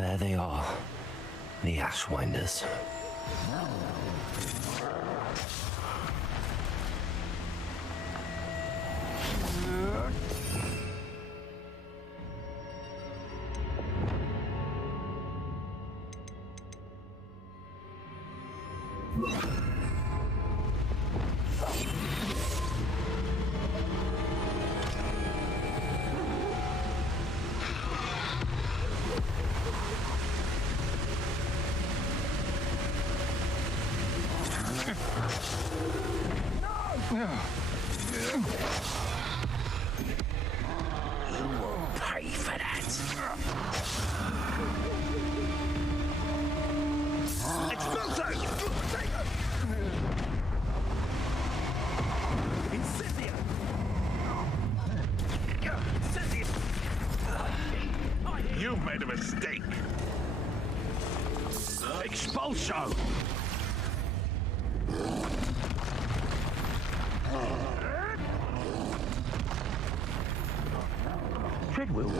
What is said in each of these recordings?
There they are, the Ashwinders. Pay for that. Expulso! Incendio! Incendio! You've made a mistake. Expulso! Treadwell.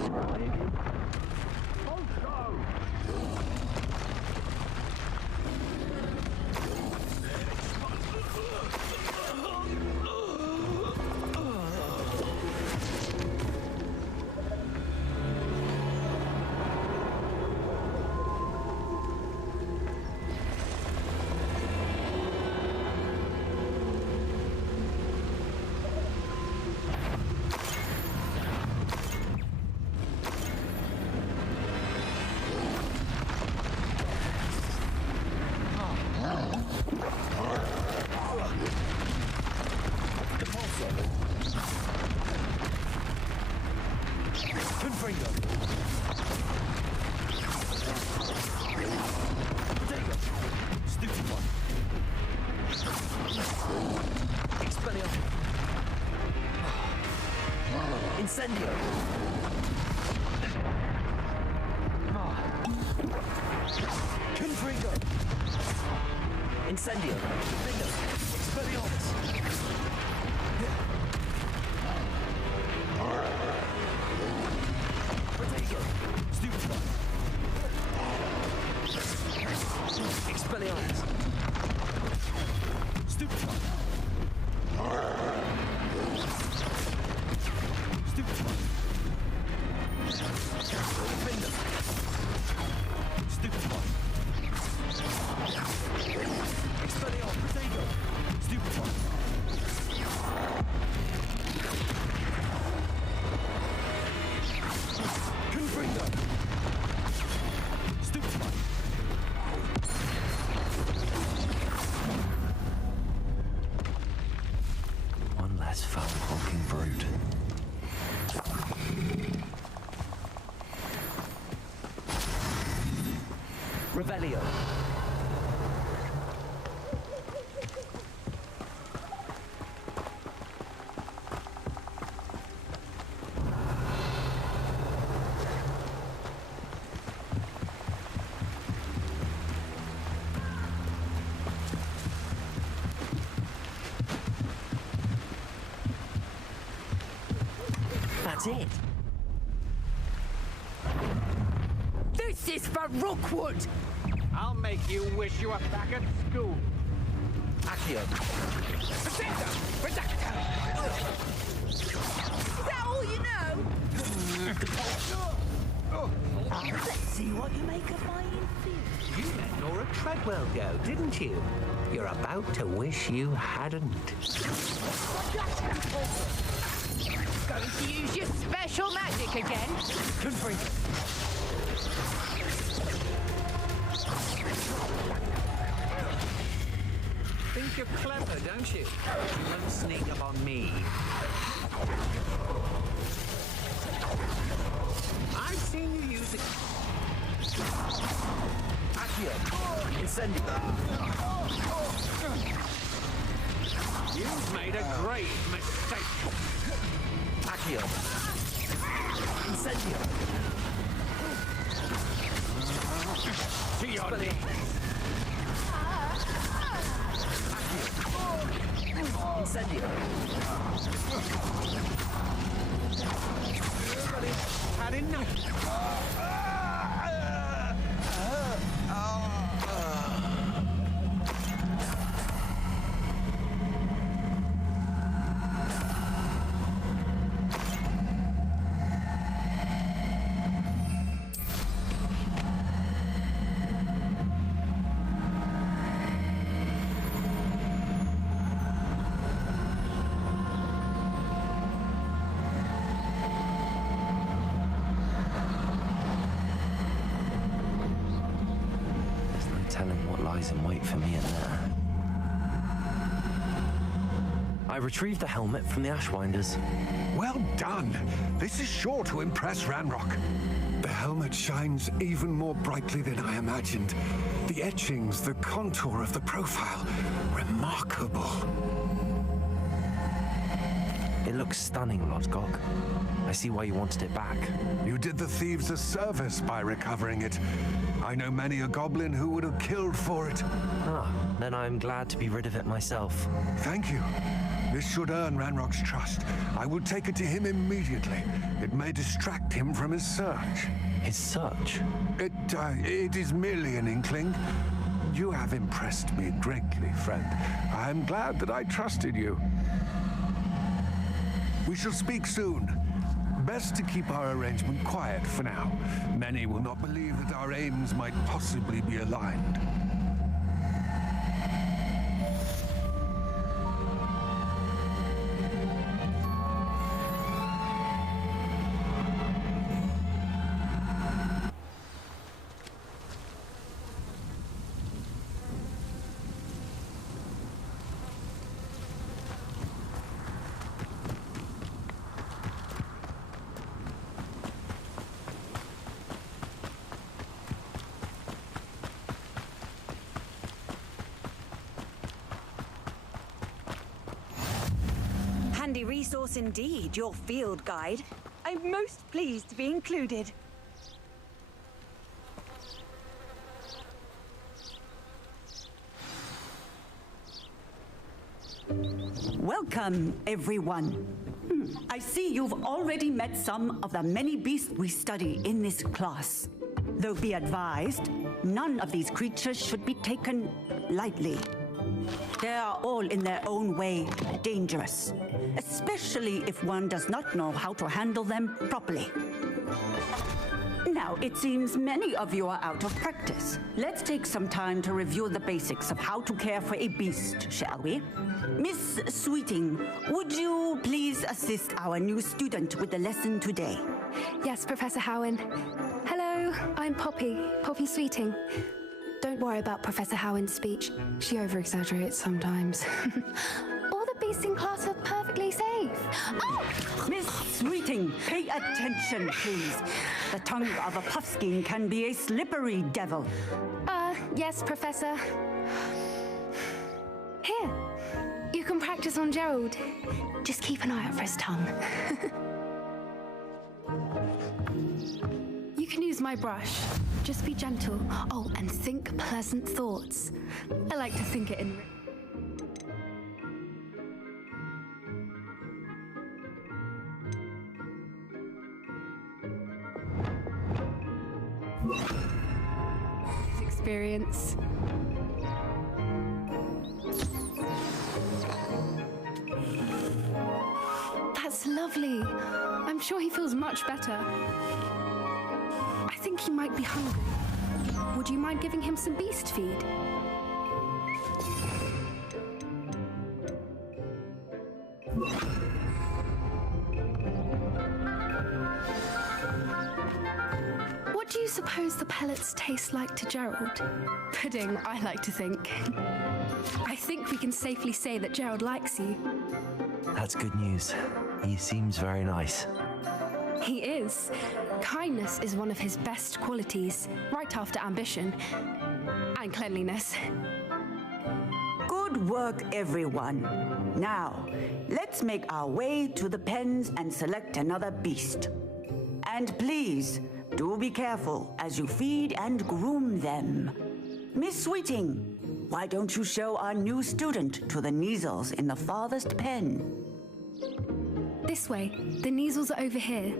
Incendio! Confringo! Incendio! Bingo! Expelliarmus! Protego! Stupefy! Expelliarmus! Stupefy! Stupefy! Defender! Stupefy! Expelliarmus! Protego! Stupefy! Confringo! Stupefy! One less foul-honking brute. Revelio. That's it. This is for Rookwood! I'll make you wish you were back at school. Accio. Protector! Protector! Is that all you know? Let's see what you make of my infusion. You let Laura Treadwell go, didn't you? You're about to wish you hadn't. Going to use your special magic again? Confringo. Think you're clever, don't you? You won't sneak up on me. I've seen you use it. Accio. Incendio. You've made a great mistake. Accio. Incendio. To your knees. Incendio. Had enough. Telling what lies in wait for me in there. I retrieved the helmet from the Ashwinders. Well done. This is sure to impress Ranrock. The helmet shines even more brightly than I imagined. The etchings, the contour of the profile, remarkable. It looks stunning, Lodgok. I see why you wanted it back. You did the thieves a service by recovering it. I know many a goblin who would have killed for it. Ah, then I'm glad to be rid of it myself. Thank you. This should earn Ranrock's trust. I will take it to him immediately. It may distract him from his search. His search? It is merely an inkling. You have impressed me greatly, friend. I am glad that I trusted you. We shall speak soon. Best to keep our arrangement quiet for now. Many will not believe that our aims might possibly be aligned. Handy resource indeed, your field guide. I'm most pleased to be included. Welcome, everyone. I see you've already met some of the many beasts we study in this class. Though be advised, none of these creatures should be taken lightly. They are all in their own way dangerous, especially if one does not know how to handle them properly. Now, it seems many of you are out of practice. Let's take some time to review the basics of how to care for a beast, shall we? Miss Sweeting, would you please assist our new student with the lesson today? Yes, Professor Howen. Hello, I'm Poppy Sweeting. Don't worry about Professor Howen's speech. She over-exaggerates sometimes. All the beasts in class are perfectly safe. Oh! Miss Sweeting, pay attention, please. The tongue of a puffskein can be a slippery devil. Yes, Professor. Here, you can practice on Gerald. Just keep an eye out for his tongue. You can use my brush. Just be gentle. Oh, and think pleasant thoughts. I like to think it in... experience. That's lovely. I'm sure he feels much better. I think he might be hungry. Would you mind giving him some beast feed? you suppose the pellets taste like to Gerald? Pudding, I like to think. I think we can safely say that Gerald likes you. That's good news. He seems very nice. He is. Kindness is one of his best qualities, right after ambition and cleanliness. Good work, everyone. Now, let's make our way to the pens and select another beast. And please, do be careful as you feed and groom them. Miss Sweeting, why don't you show our new student to the Neasels in the farthest pen? This way. The Neasels are over here.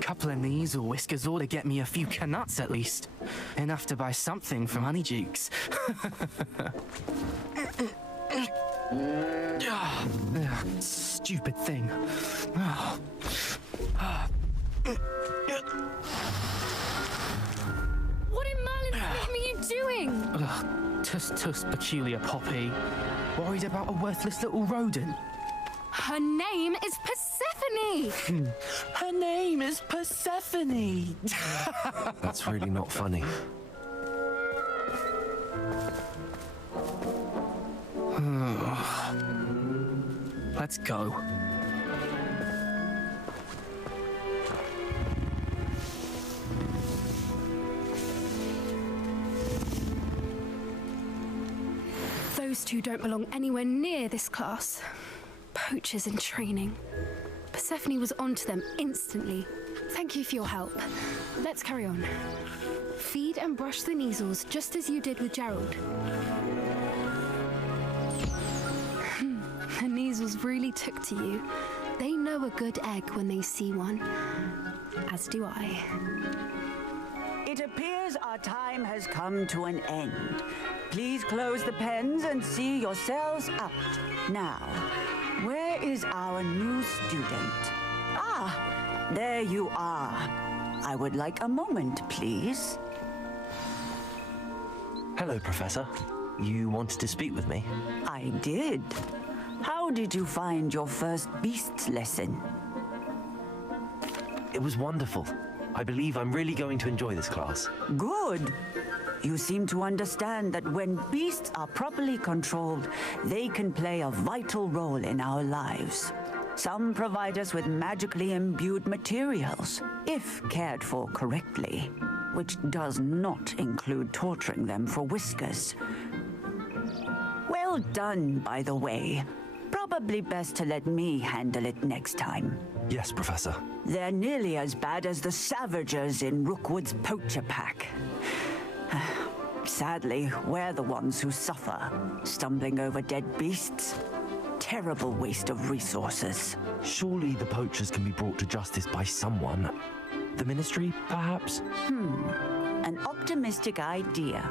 Couple of Neasel whiskers ought to get me a few canuts at least. Enough to buy something from Honeydukes. Stupid thing. What in Merlin's name are you doing? Tuss, peculiar Poppy. Worried about a worthless little rodent? Her name is Persephone! Her name is Persephone! That's really not funny. Let's go. Those two don't belong anywhere near this class. Poachers in training. Persephone was onto them instantly. Thank you for your help. Let's carry on. Feed and brush the Neasels just as you did with Gerald. The Neasels really took to you. They know a good egg when they see one. As do I. It appears our time has come to an end. Please close the pens and see yourselves out. Now, where is our new student? Ah, there you are. I would like a moment, please. Hello, Professor. You wanted to speak with me? I did. How did you find your first beasts lesson? It was wonderful. I believe I'm really going to enjoy this class. Good. You seem to understand that when beasts are properly controlled, they can play a vital role in our lives. Some provide us with magically imbued materials, if cared for correctly, which does not include torturing them for whiskers. Well done, by the way. Probably best to let me handle it next time. Yes, Professor. They're nearly as bad as the Savagers in Rookwood's poacher pack. Sadly, we're the ones who suffer, stumbling over dead beasts. Terrible waste of resources. Surely the poachers can be brought to justice by someone. The Ministry, perhaps? An optimistic idea.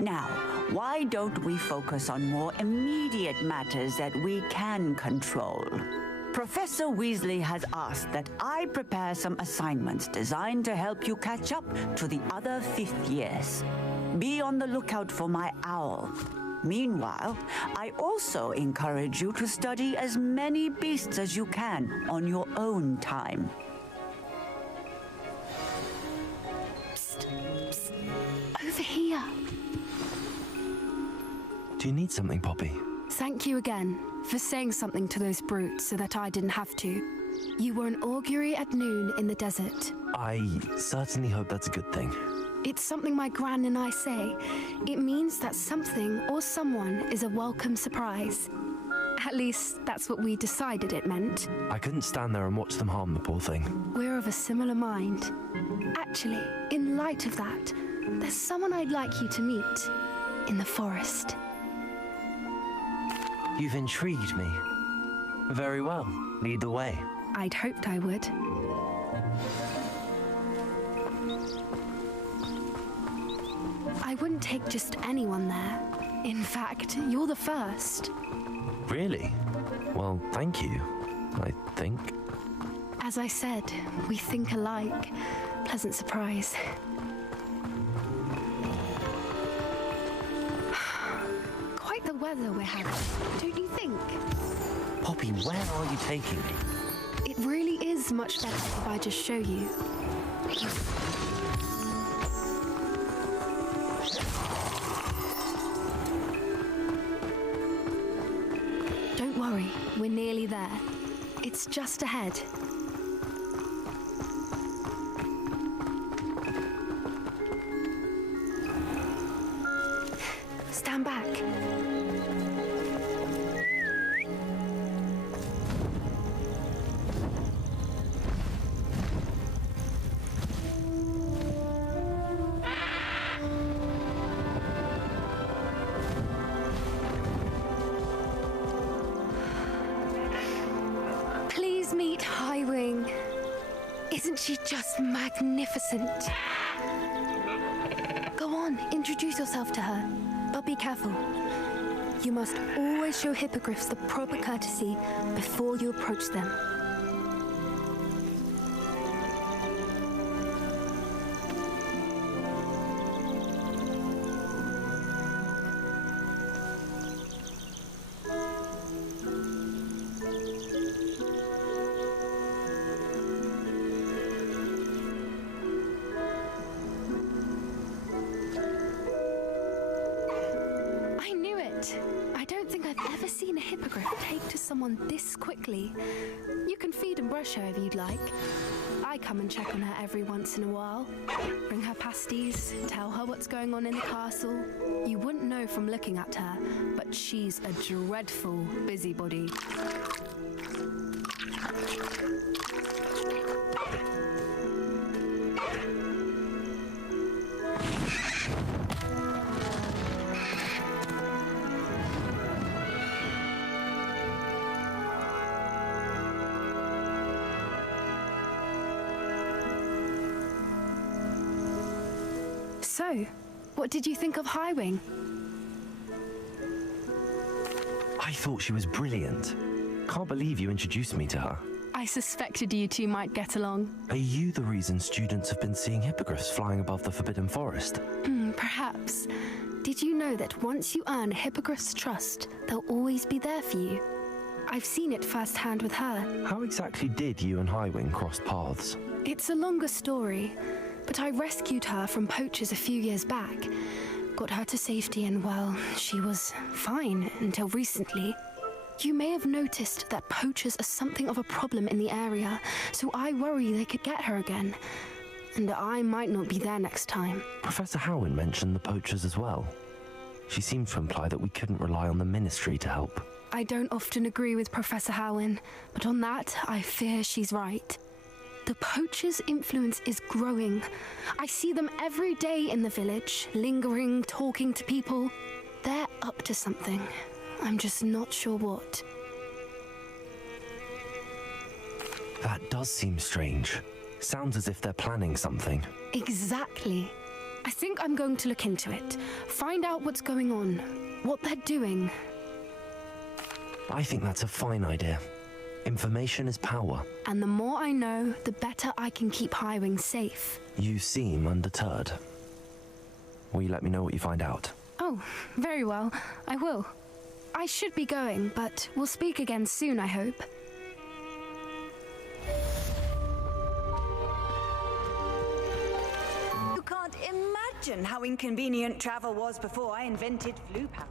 Now, why don't we focus on more immediate matters that we can control? Professor Weasley has asked that I prepare some assignments designed to help you catch up to the other fifth years. Be on the lookout for my owl. Meanwhile, I also encourage you to study as many beasts as you can on your own time. Psst, psst. Over here. Do you need something, Poppy? Thank you again for saying something to those brutes so that I didn't have to. You were an augury at noon in the desert. I certainly hope that's a good thing. It's something my gran and I say. It means that something or someone is a welcome surprise. At least, that's what we decided it meant. I couldn't stand there and watch them harm the poor thing. We're of a similar mind. Actually, in light of that, there's someone I'd like you to meet in the forest. You've intrigued me. Very well. Lead the way. I'd hoped I would. I wouldn't take just anyone there. In fact, you're the first. Really? Well, thank you, I think. As I said, we think alike. Pleasant surprise. weather we're having, don't you think? Poppy, where are you taking me? It really is much better if I just show you. Don't worry, we're nearly there. It's just ahead. Stand back. Please meet Highwing. Isn't she just magnificent? Go on, introduce yourself to her. But be careful. You must always show hippogriffs the proper courtesy before you approach them. I don't think I've ever seen a hippogriff take to someone this quickly. You can feed and brush her if you'd like. I come and check on her every once in a while. Bring her pasties, tell her what's going on in the castle. You wouldn't know from looking at her, but she's a dreadful busybody. So, what did you think of Highwing? I thought she was brilliant. Can't believe you introduced me to her. I suspected you two might get along. Are you the reason students have been seeing hippogriffs flying above the Forbidden Forest? Perhaps. Did you know that once you earn a hippogriff's trust, they'll always be there for you? I've seen it firsthand with her. How exactly did you and Highwing cross paths? It's a longer story, but I rescued her from poachers a few years back. Got her to safety and, well, she was fine until recently. You may have noticed that poachers are something of a problem in the area, so I worry they could get her again. And I might not be there next time. Professor Howin mentioned the poachers as well. She seemed to imply that we couldn't rely on the Ministry to help. I don't often agree with Professor Howin, but on that, I fear she's right. The poachers' influence is growing. I see them every day in the village, lingering, talking to people. They're up to something. I'm just not sure what. That does seem strange. Sounds as if they're planning something. Exactly. I think I'm going to look into it. Find out what's going on, what they're doing. I think that's a fine idea. Information is power. And the more I know, the better I can keep Highwing safe. You seem undeterred. Will you let me know what you find out? Oh, very well. I will. I should be going, but we'll speak again soon, I hope. You can't imagine how inconvenient travel was before I invented flu powder.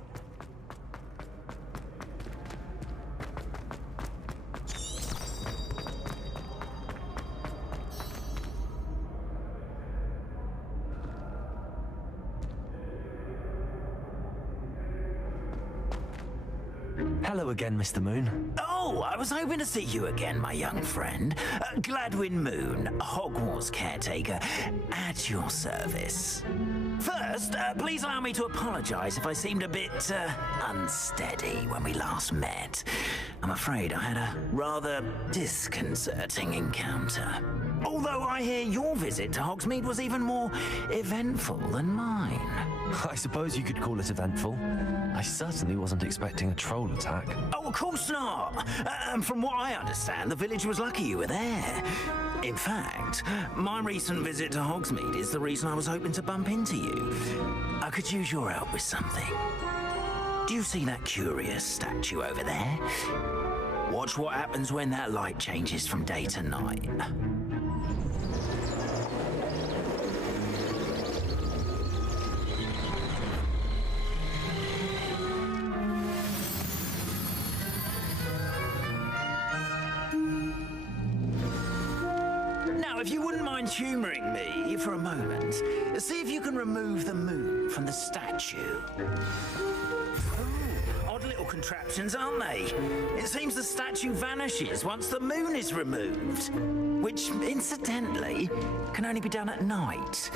Hello again, Mr. Moon. Oh, I was hoping to see you again, my young friend. Gladwin Moon, Hogwarts caretaker, at your service. First, please allow me to apologize if I seemed a bit unsteady when we last met. I'm afraid I had a rather disconcerting encounter. Although I hear your visit to Hogsmeade was even more eventful than mine. I suppose you could call it eventful. I certainly wasn't expecting a troll attack. Oh, of course not. From what I understand, the village was lucky you were there. In fact, my recent visit to Hogsmeade is the reason I was hoping to bump into you. I could use your help with something. Do you see that curious statue over there? Watch what happens when that light changes from day to night. Now, if you wouldn't mind humouring me for a moment, see if you can remove the moon from the statue. Odd little contraptions, aren't they? It seems the statue vanishes once the moon is removed, which, incidentally, can only be done at night.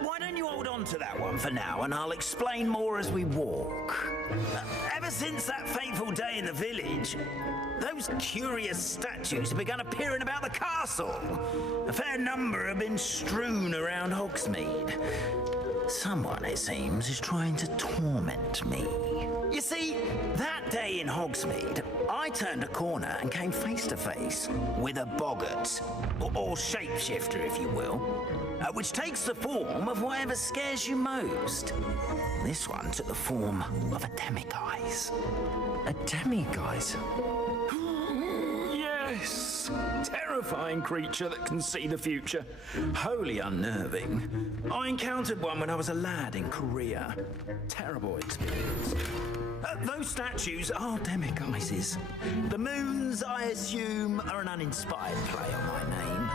Why don't you hold on to that one for now, and I'll explain more as we walk. Ever since that fateful day in the village, those curious statues have begun appearing about the castle. A fair number have been strewn around Hogsmeade. Someone, it seems, is trying to torment me. You see, that day in Hogsmeade, I turned a corner and came face to face with a boggart, or shapeshifter, if you will, which takes the form of whatever scares you most. This one took the form of a demiguise. A demiguise? Yes! Terrifying creature that can see the future. Wholly unnerving. I encountered one when I was a lad in Korea. Terrible experience. Those statues are demiguises. The moons, I assume, are an uninspired play on my name.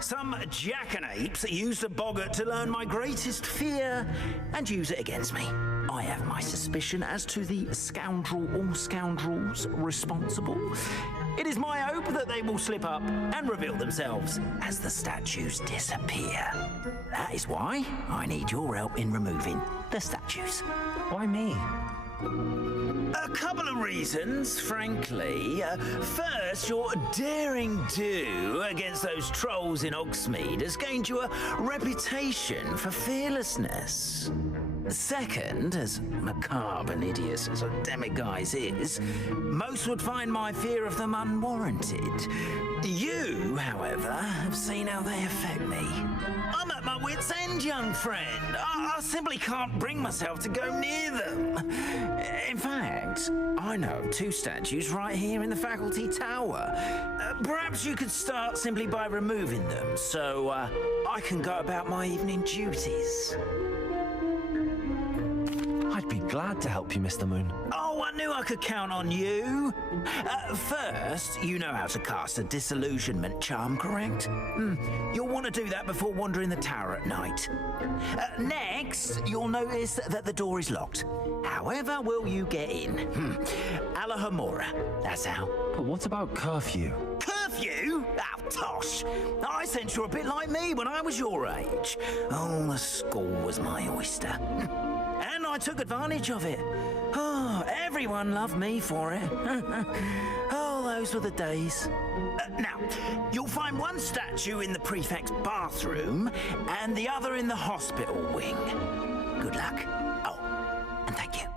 Some jackanapes used a boggart to learn my greatest fear and use it against me. I have my suspicion as to the scoundrel or scoundrels responsible. It is my hope that they will slip up and reveal themselves as the statues disappear. That is why I need your help in removing the statues. Why me? A couple of reasons, frankly. First, your daring do against those trolls in Hogsmeade has gained you a reputation for fearlessness. Second, as macabre and hideous as a demiguise is, most would find my fear of them unwarranted. You, however, have seen how they affect me. I'm at my wit's end, young friend. I simply can't bring myself to go near them. In fact, I know of two statues right here in the faculty tower. Perhaps you could start simply by removing them, so I can go about my evening duties. I'd be glad to help you, Mr. Moon. Oh, I knew I could count on you. First, you know how to cast a disillusionment charm, correct? You'll want to do that before wandering the tower at night. Next, you'll notice that the door is locked. However will you get in? Alahomora, that's how. But what about curfew? Curfew? Oh, tosh. I sense you're a bit like me when I was your age. Oh, the school was my oyster. And I took advantage of it. Oh, everyone loved me for it. Oh, those were the days. Now, you'll find one statue in the prefect's bathroom and the other in the hospital wing. Good luck. Oh, and thank you.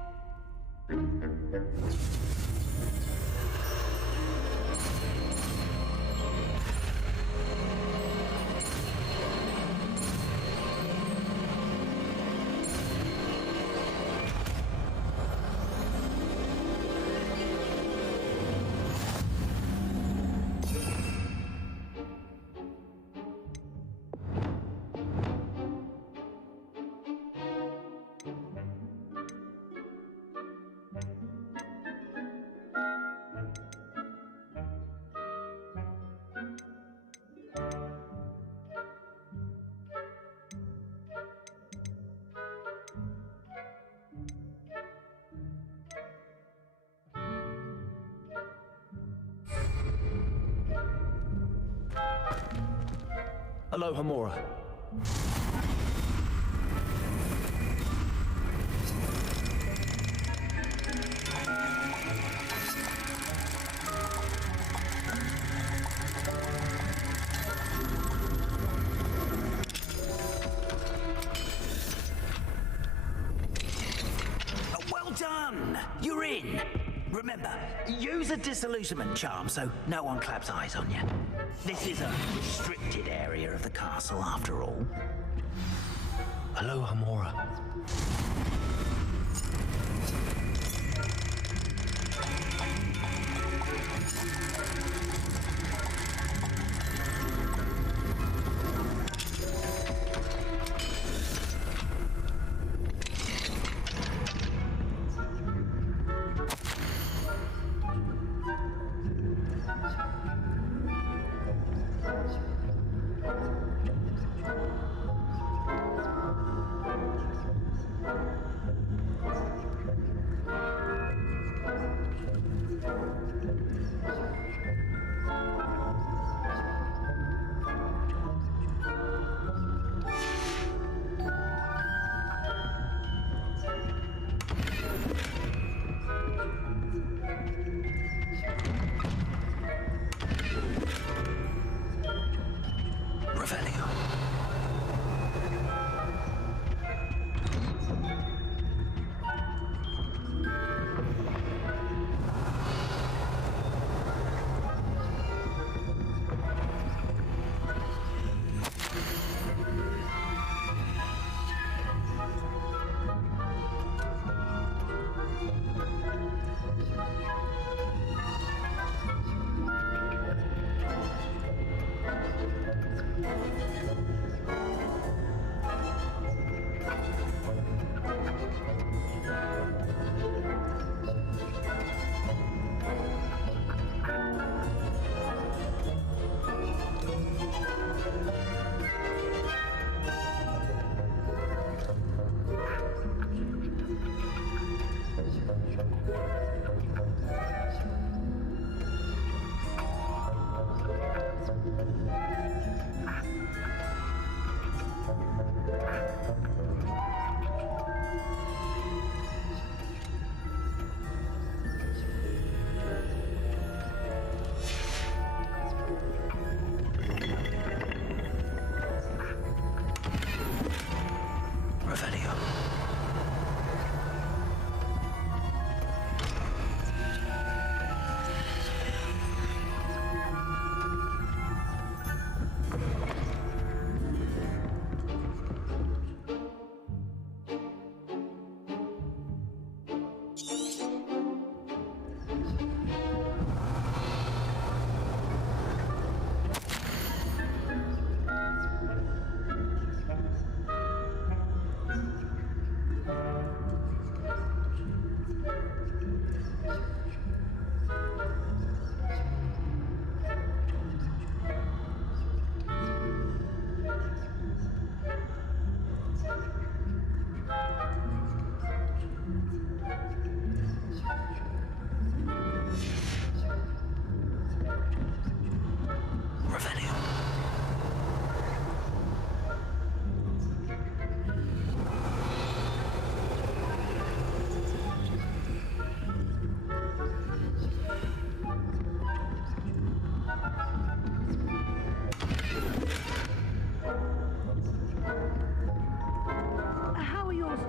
Aloha Mora. Well done! You're in! Remember, use a disillusionment charm so no one claps eyes on you. This is a restricted area of the castle, after all. Aloha Mora.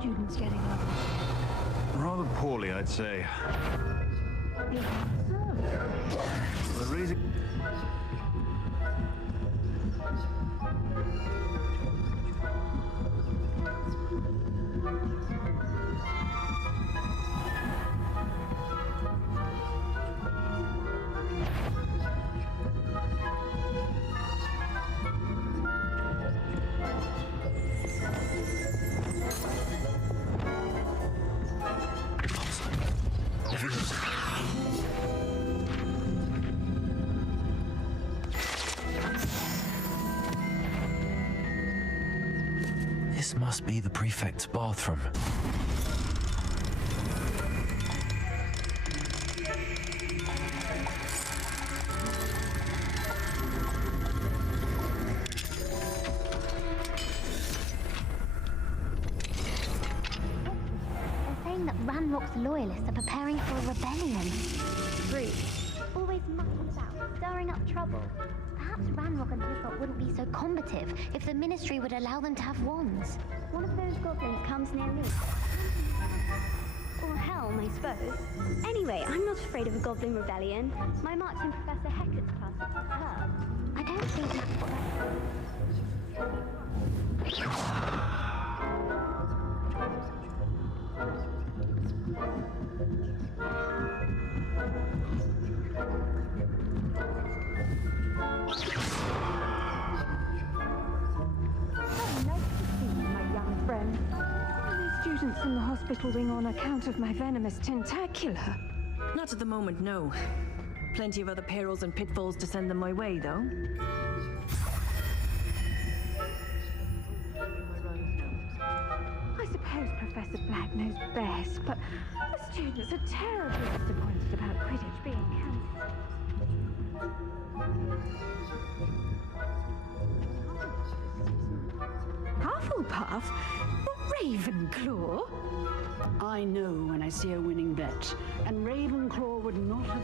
students getting on? Rather poorly, I'd say. The reason... This must be the prefect's bathroom. They're saying that Ranrock's loyalists are preparing for a rebellion. Rude. Always mucking about, stirring up trouble. Perhaps Ranrock and Hillrock wouldn't be so combative if the Ministry would allow them to have wands. One of those goblins comes near me. Or Helm, I suppose. Anyway, I'm not afraid of a goblin rebellion. My march in Professor Hector's class is her. I don't think that's what that... hospital wing on account of my venomous tentacular? Not at the moment, no. Plenty of other perils and pitfalls to send them my way, though. I suppose Professor Black knows best, but the students are terribly disappointed about Quidditch being cancelled. Hufflepuff? Ravenclaw? I know when I see a winning bet, and Ravenclaw would not have...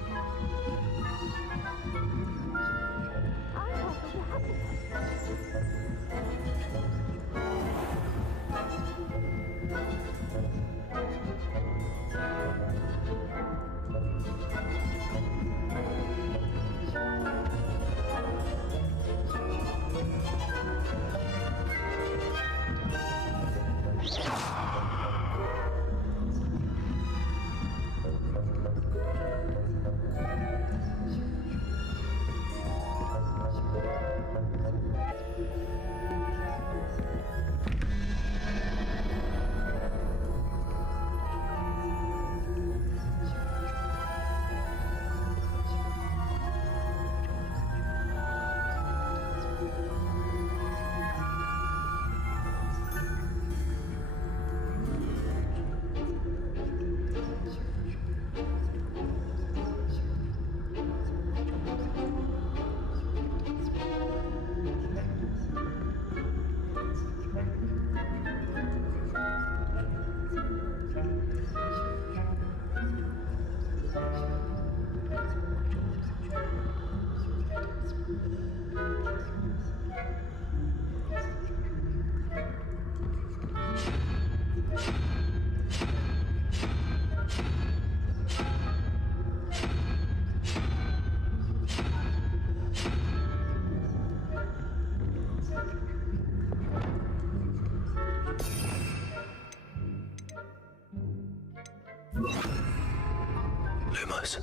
Lumos.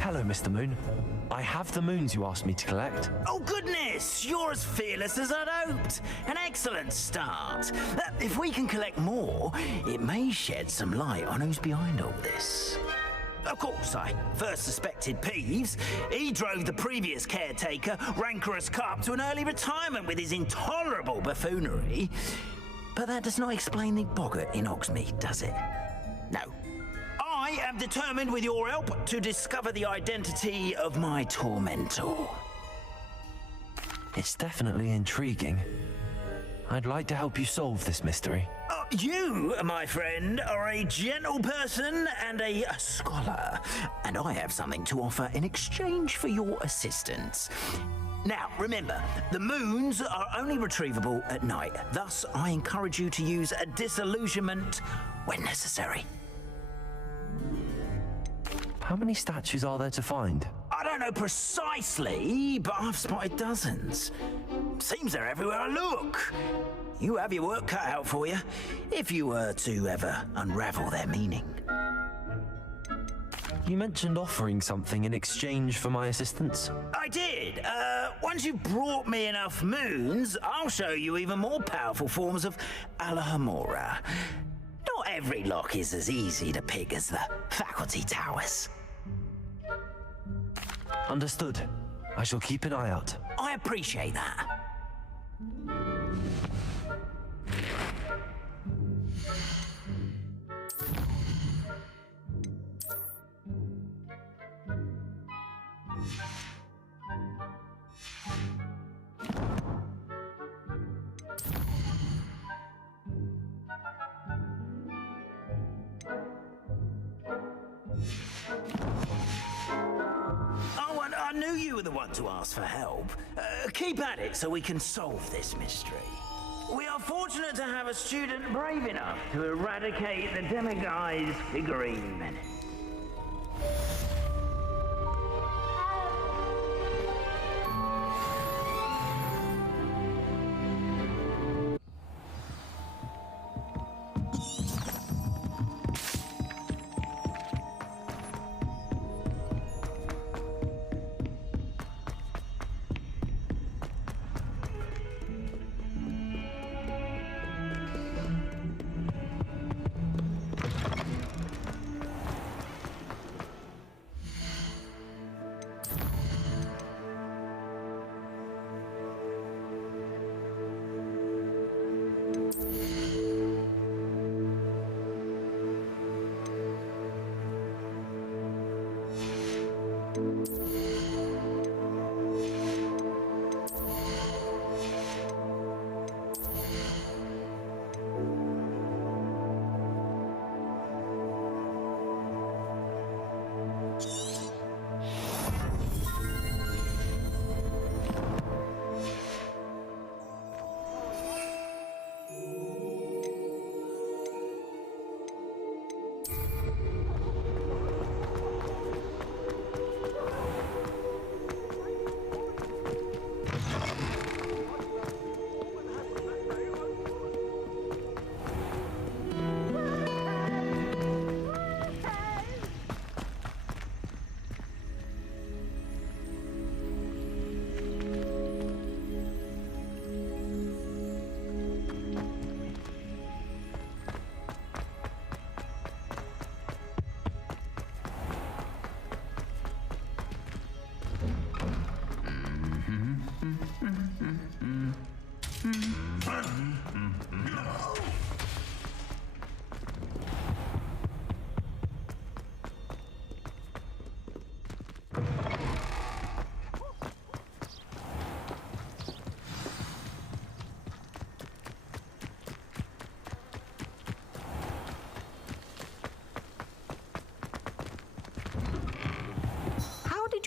Hello, Mr. Moon. I have the moons you asked me to collect. Oh, goodness! You're as fearless as I'd hoped. An excellent start. If we can collect more, it may shed some light on who's behind all this. Of course, I first suspected Peeves. He drove the previous caretaker, Rancorous Carp, to an early retirement with his intolerable buffoonery. But that does not explain the boggart in Hogsmeade, does it? No. I am determined, with your help, to discover the identity of my tormentor. It's definitely intriguing. I'd like to help you solve this mystery. You, my friend, are a gentle person and a scholar, and I have something to offer in exchange for your assistance. Now, remember, the moons are only retrievable at night. Thus, I encourage you to use a disillusionment when necessary. How many statues are there to find? I don't know precisely, but I've spotted dozens. Seems they're everywhere I look. You have your work cut out for you, if you were to ever unravel their meaning. You mentioned offering something in exchange for my assistance. I did. Once you've brought me enough moons, I'll show you even more powerful forms of Alohomora. Not every lock is as easy to pick as the faculty towers. Understood. I shall keep an eye out. I appreciate that. I knew you were the one to ask for help. Keep at it so we can solve this mystery. We are fortunate to have a student brave enough to eradicate the demiguised figurine menace.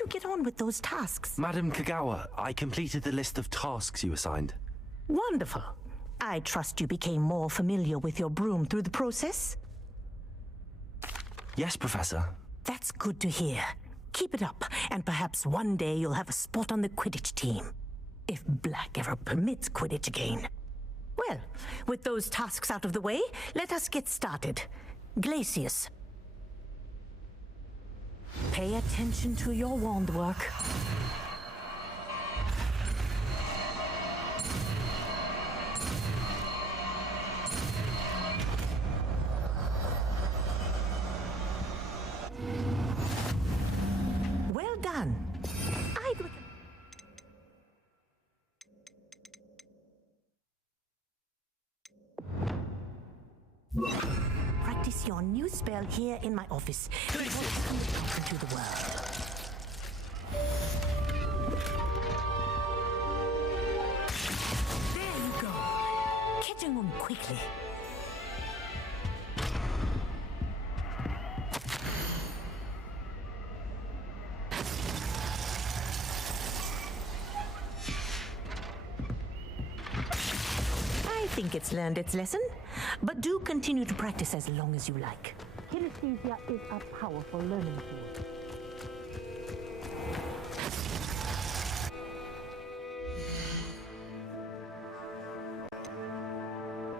Get on with those tasks. Madam Kagawa, I completed the list of tasks you assigned. Wonderful. I trust you became more familiar with your broom through the process? Yes, Professor. That's good to hear. Keep it up, and perhaps one day you'll have a spot on the Quidditch team. If Black ever permits Quidditch again. Well, with those tasks out of the way, let us get started. Glacius. Pay attention to your wand work. Well done. Practice your new spell here in my office. Into the world. There you go. Catching them quickly. I think it's learned its lesson, but do continue to practice as long as you like. Kinesthesia is a powerful learning tool.